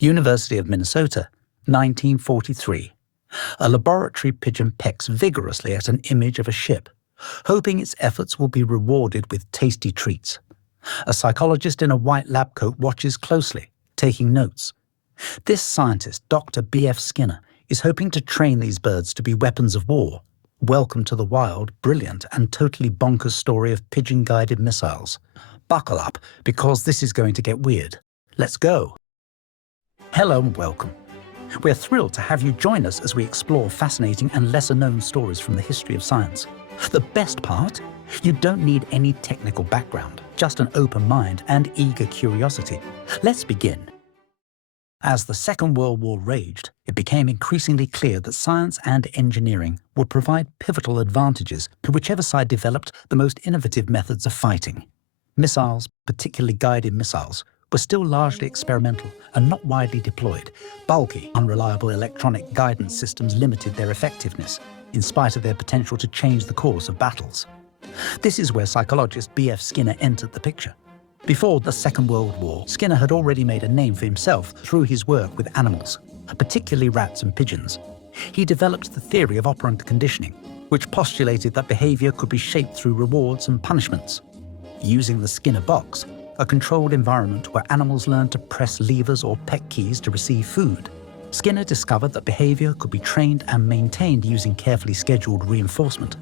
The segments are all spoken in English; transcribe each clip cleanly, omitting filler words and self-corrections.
University of Minnesota, 1943. A laboratory pigeon pecks vigorously at an image of a ship, hoping its efforts will be rewarded with tasty treats. A psychologist in a white lab coat watches closely, taking notes. This scientist, Dr. B.F. Skinner, is hoping to train these birds to be weapons of war. Welcome to the wild, brilliant, and totally bonkers story of pigeon-guided missiles. Buckle up, because this is going to get weird. Let's go. Hello and welcome. We're thrilled to have you join us as we explore fascinating and lesser-known stories from the history of science. The best part? You don't need any technical background, just an open mind and eager curiosity. Let's begin. As the Second World War raged, it became increasingly clear that science and engineering would provide pivotal advantages to whichever side developed the most innovative methods of fighting. Missiles, particularly guided missiles, were still largely experimental and not widely deployed. Bulky, unreliable electronic guidance systems limited their effectiveness, in spite of their potential to change the course of battles. This is where psychologist B.F. Skinner entered the picture. Before the Second World War, Skinner had already made a name for himself through his work with animals, particularly rats and pigeons. He developed the theory of operant conditioning, which postulated that behavior could be shaped through rewards and punishments. Using the Skinner box, a controlled environment where animals learned to press levers or peck keys to receive food, Skinner discovered that behavior could be trained and maintained using carefully scheduled reinforcement.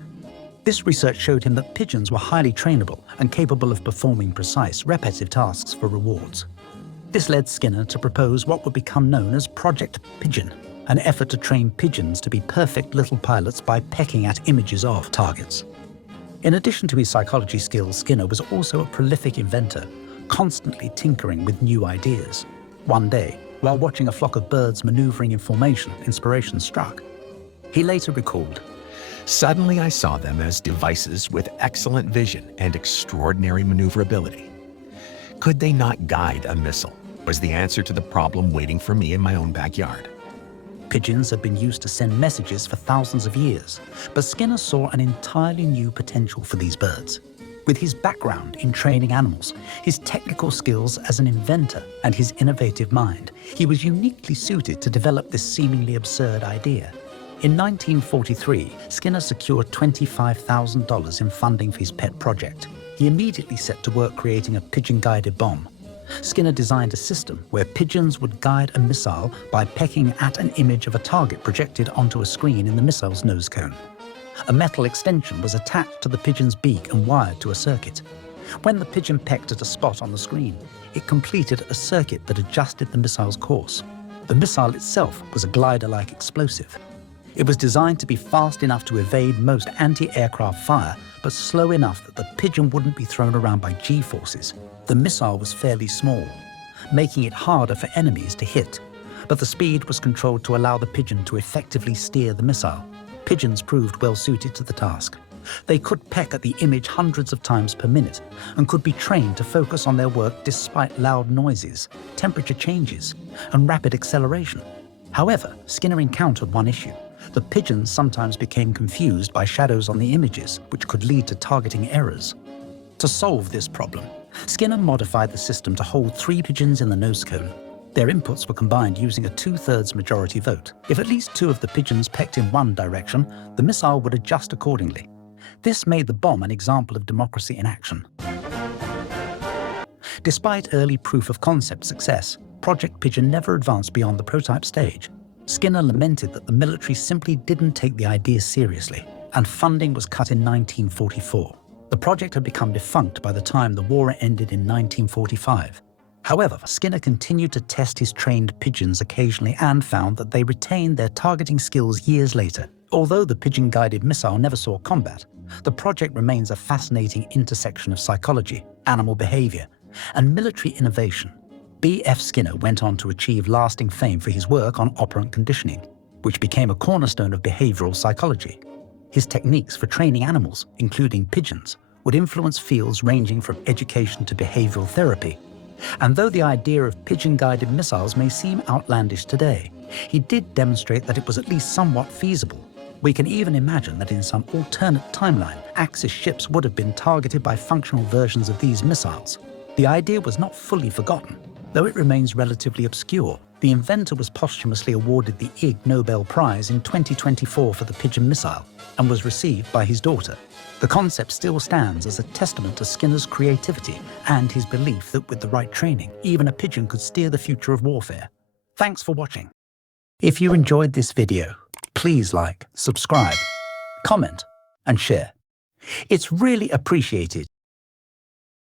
This research showed him that pigeons were highly trainable and capable of performing precise, repetitive tasks for rewards. This led Skinner to propose what would become known as Project Pigeon, an effort to train pigeons to be perfect little pilots by pecking at images of targets. In addition to his psychology skills, Skinner was also a prolific inventor, constantly tinkering with new ideas. One day, while watching a flock of birds maneuvering in formation, inspiration struck. He later recalled, "Suddenly I saw them as devices with excellent vision and extraordinary maneuverability. Could they not guide a missile? Was the answer to the problem waiting for me in my own backyard." Pigeons had been used to send messages for thousands of years, but Skinner saw an entirely new potential for these birds. With his background in training animals, his technical skills as an inventor, and his innovative mind, he was uniquely suited to develop this seemingly absurd idea. In 1943, Skinner secured $25,000 in funding for his pet project. He immediately set to work creating a pigeon-guided bomb. Skinner designed a system where pigeons would guide a missile by pecking at an image of a target projected onto a screen in the missile's nose cone. A metal extension was attached to the pigeon's beak and wired to a circuit. When the pigeon pecked at a spot on the screen, it completed a circuit that adjusted the missile's course. The missile itself was a glider-like explosive. It was designed to be fast enough to evade most anti-aircraft fire, but slow enough that the pigeon wouldn't be thrown around by G-forces. The missile was fairly small, making it harder for enemies to hit, but the speed was controlled to allow the pigeon to effectively steer the missile. Pigeons proved well suited to the task. They could peck at the image hundreds of times per minute and could be trained to focus on their work despite loud noises, temperature changes, and rapid acceleration. However, Skinner encountered one issue. The pigeons sometimes became confused by shadows on the images, which could lead to targeting errors. To solve this problem, Skinner modified the system to hold 3 pigeons in the nose cone. Their inputs were combined using a 2/3 majority vote. If at least 2 of the pigeons pecked in one direction, the missile would adjust accordingly. This made the bomb an example of democracy in action. Despite early proof-of-concept success, Project Pigeon never advanced beyond the prototype stage. Skinner lamented that the military simply didn't take the idea seriously, and funding was cut in 1944. The project had become defunct by the time the war ended in 1945. However, Skinner continued to test his trained pigeons occasionally and found that they retained their targeting skills years later. Although the pigeon-guided missile never saw combat, the project remains a fascinating intersection of psychology, animal behavior, and military innovation. B.F. Skinner went on to achieve lasting fame for his work on operant conditioning, which became a cornerstone of behavioral psychology. His techniques for training animals, including pigeons, would influence fields ranging from education to behavioral therapy. And though the idea of pigeon-guided missiles may seem outlandish today, he did demonstrate that it was at least somewhat feasible. We can even imagine that in some alternate timeline, Axis ships would have been targeted by functional versions of these missiles. The idea was not fully forgotten. Though it remains relatively obscure, the inventor was posthumously awarded the Ig Nobel Prize in 2024 for the pigeon missile and was received by his daughter. The concept still stands as a testament to Skinner's creativity and his belief that with the right training, even a pigeon could steer the future of warfare. Thanks for watching. If you enjoyed this video, please like, subscribe, comment, and share. It's really appreciated